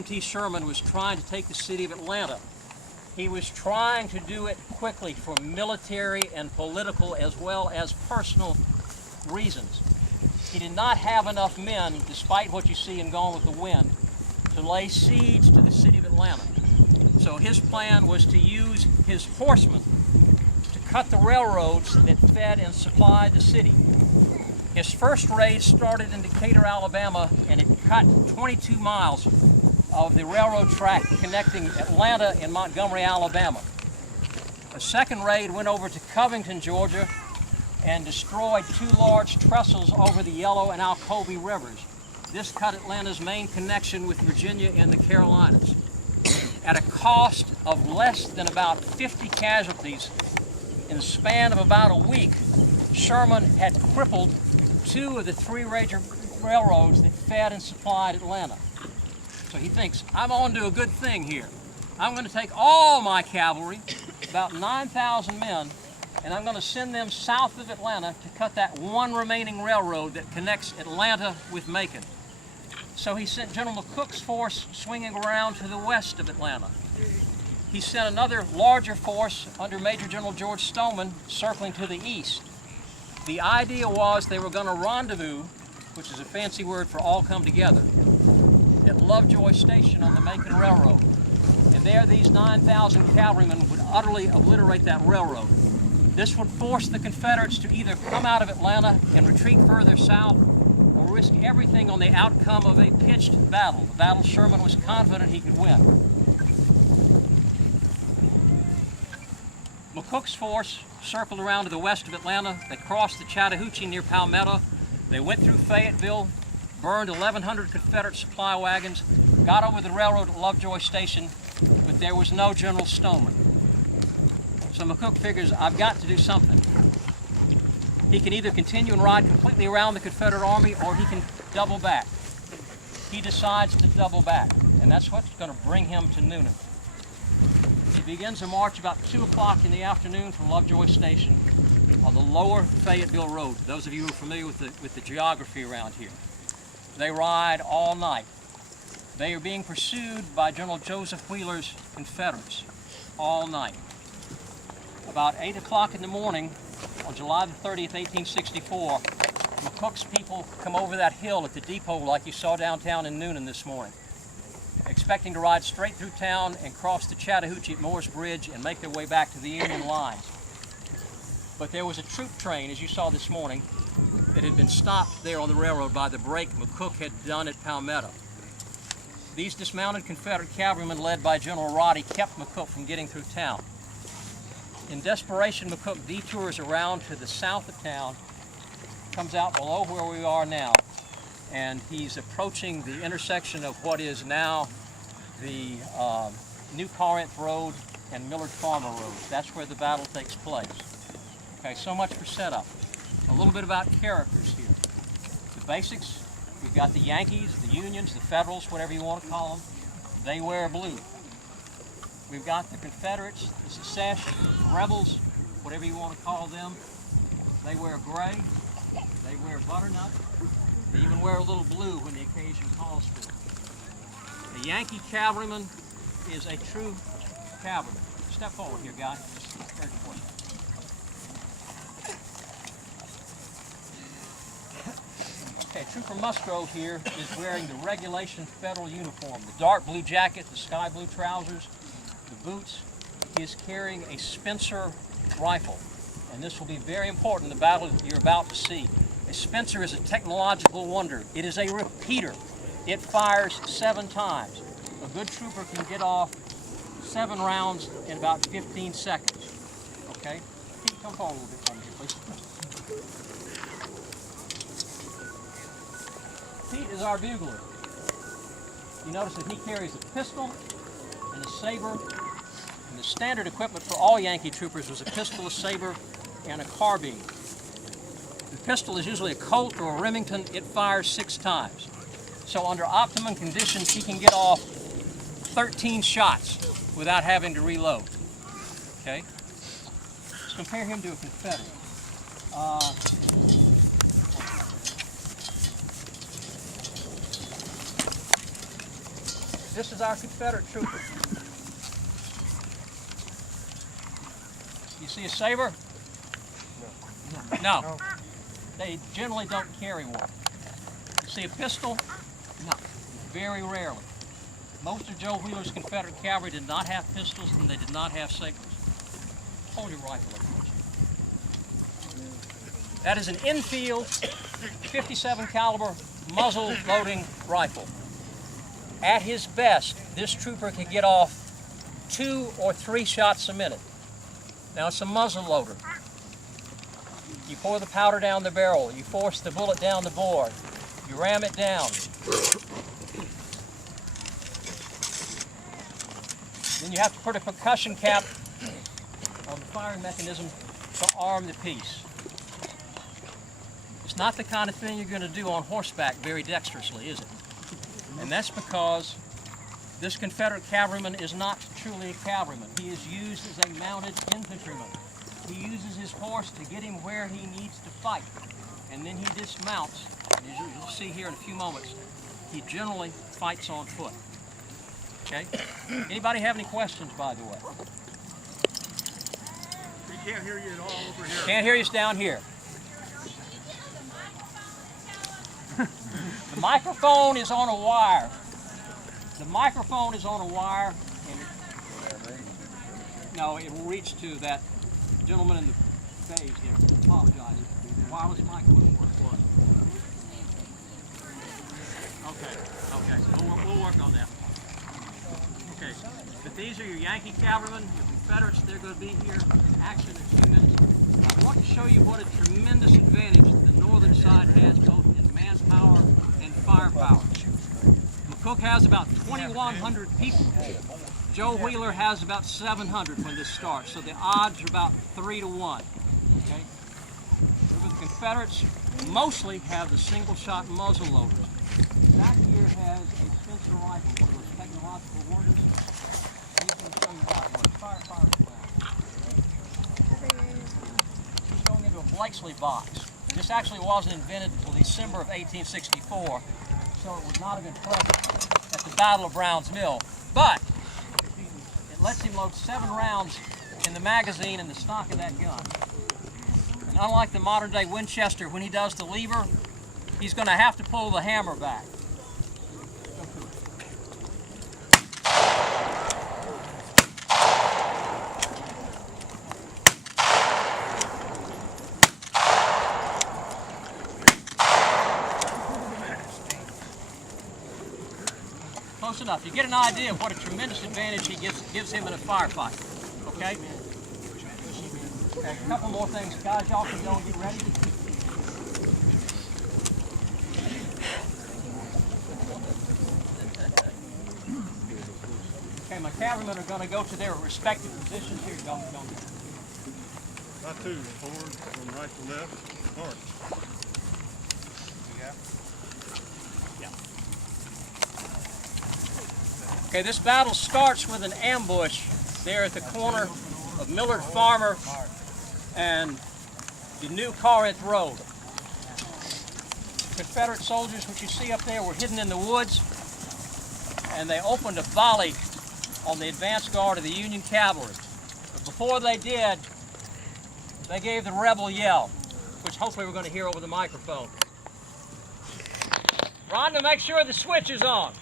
T. Sherman was trying to take the city of Atlanta. He was trying to do it quickly for military and political as well as personal reasons. He did not have enough men, despite what you see in Gone with the Wind, to lay siege to the city of Atlanta. So his plan was to use his horsemen to cut the railroads that fed and supplied the city. His first raid started in Decatur, Alabama, and it cut 22 miles of the railroad track connecting Atlanta and Montgomery, Alabama. A second raid went over to Covington, Georgia, and destroyed two large trestles over the Yellow and Alcobie rivers. This cut Atlanta's main connection with Virginia and the Carolinas. At a cost of less than about 50 casualties, in the span of about a week, Sherman had crippled two of the three major railroads that fed and supplied Atlanta. So he thinks, I'm on to a good thing here. I'm going to take all my cavalry, about 9,000 men, and I'm going to send them south of Atlanta to cut that one remaining railroad that connects Atlanta with Macon. So he sent General McCook's force swinging around to the west of Atlanta. He sent another larger force under Major General George Stoneman circling to the east. The idea was they were going to rendezvous, which is a fancy word for all come together, at Lovejoy Station on the Macon Railroad. And there these 9,000 cavalrymen would utterly obliterate that railroad. This would force the Confederates to either come out of Atlanta and retreat further south or risk everything on the outcome of a pitched battle, the battle Sherman was confident he could win. McCook's force circled around to the west of Atlanta. They crossed the Chattahoochee near Palmetto. They went through Fayetteville, burned 1,100 Confederate supply wagons, got over the railroad at Lovejoy Station, but there was no General Stoneman. So McCook figures, I've got to do something. He can either continue and ride completely around the Confederate Army, or he can double back. He decides to double back, and that's what's going to bring him to Noonan. He begins a march about 2 o'clock in the afternoon from Lovejoy Station on the lower Fayetteville Road, those of you who are familiar with the geography around here. They ride all night. They are being pursued by General Joseph Wheeler's Confederates all night. About 8 o'clock in the morning on July the 30th, 1864, McCook's people come over that hill at the depot like you saw downtown in Noonan this morning, expecting to ride straight through town and cross the Chattahoochee at Moore's Bridge and make their way back to the Union lines. But there was a troop train, as you saw this morning, that had been stopped there on the railroad by the break McCook had done at Palmetto. These dismounted Confederate cavalrymen led by General Roddy kept McCook from getting through town. In desperation, McCook detours around to the south of town, comes out below where we are now, and he's approaching the intersection of what is now the New Corinth Road and Millard Farmer Road. That's where the battle takes place. Okay, so much for setup. A little bit about characters here. The basics, we've got the Yankees, the Unions, the Federals, whatever you want to call them. They wear blue. We've got the Confederates, the Secession, the Rebels, whatever you want to call them. They wear gray. They wear butternut. They even wear a little blue when the occasion calls for it. The Yankee cavalryman is a true cavalryman. Step forward here, guy. Very important. Okay, Trooper Musgrove here is wearing the regulation federal uniform, the dark blue jacket, the sky blue trousers, the boots. He is carrying a Spencer rifle, and this will be very important in the battle you're about to see. A Spencer is a technological wonder. It is a repeater. It fires 7 times. A good trooper can get off 7 rounds in about 15 seconds. Okay? Pete, come forward a little bit for me here, please. Pete is our bugler. You notice that he carries a pistol and a saber, and the standard equipment for all Yankee troopers was a pistol, a saber, and a carbine. The pistol is usually a Colt or a Remington. It fires 6 times. So under optimum conditions, he can get off 13 shots without having to reload. Okay? Let's compare him to a Confederate. This is our Confederate trooper. You see a saber? No. They generally don't carry one. You see a pistol? No. Very rarely. Most of Joe Wheeler's Confederate cavalry did not have pistols and they did not have sabers. Hold your rifle up. That is an infield 57 caliber muzzle loading rifle. At his best, this trooper could get off 2 or 3 shots a minute. Now it's a muzzle loader. You pour the powder down the barrel, you force the bullet down the bore, you ram it down. Then you have to put a percussion cap on the firing mechanism to arm the piece. It's not the kind of thing you're going to do on horseback very dexterously, is it? And that's because this Confederate cavalryman is not truly a cavalryman. He is used as a mounted infantryman. He uses his horse to get him where he needs to fight. And then he dismounts. As you'll see here in a few moments, he generally fights on foot. Okay? Anybody have any questions, by the way? We can't hear you at all over here. Can't hear you down here. The microphone is on a wire. The microphone is on a wire, and it will reach to that gentleman in the phase here. Apologize. Wireless microphone work. Okay. We'll work on that. Okay. But these are your Yankee cavalrymen, your Confederates. They're going to be here in action in a few minutes. I want to show you what a tremendous advantage the northern side has, both in manpower and firepower. McCook has about 2,100 people. Joe Wheeler has about 700 when this starts, so the odds are about 3 to 1. Okay? Over the Confederates mostly have the single-shot muzzle loaders. Back here has a Spencer rifle, one of those technological wonders. He's going to show you how it works. Fire. He's going into a Blakesley box. This actually wasn't invented until December of 1864, so it would not have been present at the Battle of BrownsMill. But it lets him load 7 rounds in the magazine and the stock of that gun. And unlike the modern-day Winchester, when he does the lever, he's going to have to pull the hammer back. Close enough. You get an idea of what a tremendous advantage he gives him in a firefight. Okay? A couple more things. Guys, y'all can go and get ready. Okay, my cavalrymen are going to go to their respective positions here. Don't. Not two, forward, from right to left, north. Yeah. Okay, this battle starts with an ambush there at the corner of Millard Farmer and the New Corinth Road. Confederate soldiers, which you see up there, were hidden in the woods, and they opened a volley on the advance guard of the Union cavalry. But before they did, they gave the rebel yell, which hopefully we're going to hear over the microphone. Rhonda, make sure the switch is on.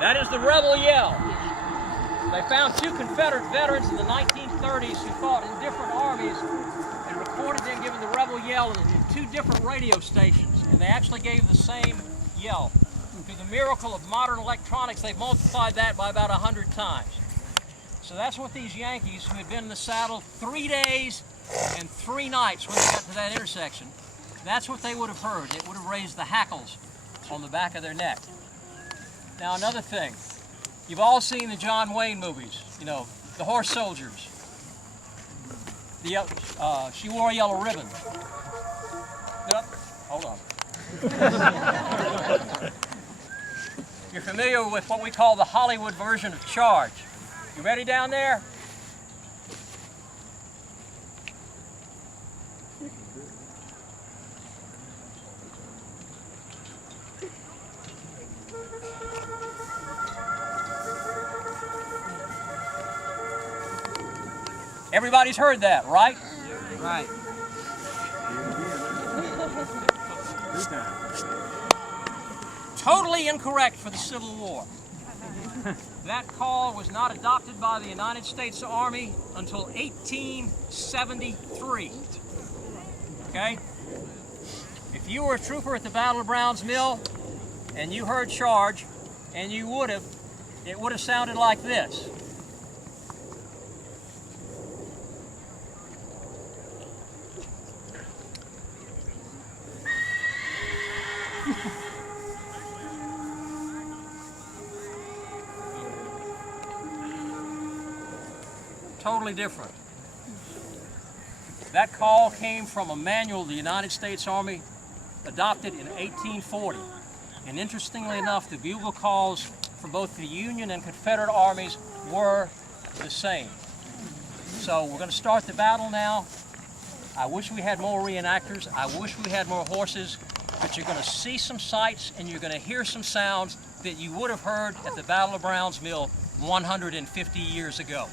That is the rebel yell. They found 2 Confederate veterans in the 1930s who fought in different armies and recorded them giving the rebel yell in 2 different radio stations, and they actually gave the same yell. Through the miracle of modern electronics, they've multiplied that by about 100 times. So that's what these Yankees, who had been in the saddle 3 days and 3 nights when they got to that intersection, that's what they would have heard. It would have raised the hackles on the back of their neck. Now another thing, you've all seen the John Wayne movies, you know, the horse soldiers. She wore a yellow ribbon. Yep. Hold on. You're familiar with what we call the Hollywood version of Charge. You ready down there? Everybody's heard that, right? Right. Totally incorrect for the Civil War. That call was not adopted by the United States Army until 1873. Okay? If you were a trooper at the Battle of BrownsMill and you heard charge, and you would have, it would have sounded like this. Totally different. That call came from a manual the United States Army adopted in 1840. And interestingly enough, the bugle calls for both the Union and Confederate armies were the same. So we're going to start the battle now. I wish we had more reenactors. I wish we had more horses. But you're going to see some sights and you're going to hear some sounds that you would have heard at the Battle of BrownsMill 150 years ago.